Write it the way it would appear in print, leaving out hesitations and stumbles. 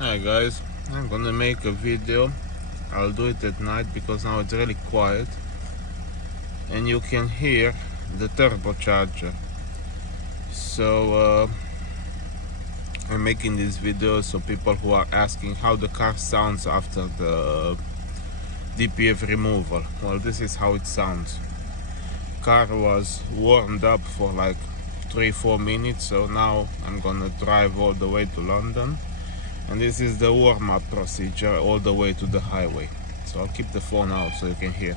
Hi guys, I'm gonna make a video. I'll do it at night because now it's really quiet and you can hear the turbocharger. So I'm making this video so people who are asking how the car sounds after the DPF removal. Well, this is how it sounds. Car was warmed up for like 3-4 minutes, so now I'm gonna drive all the way to London. And this is the warm-up procedure all the way to the highway. So I'll keep the phone out so you can hear.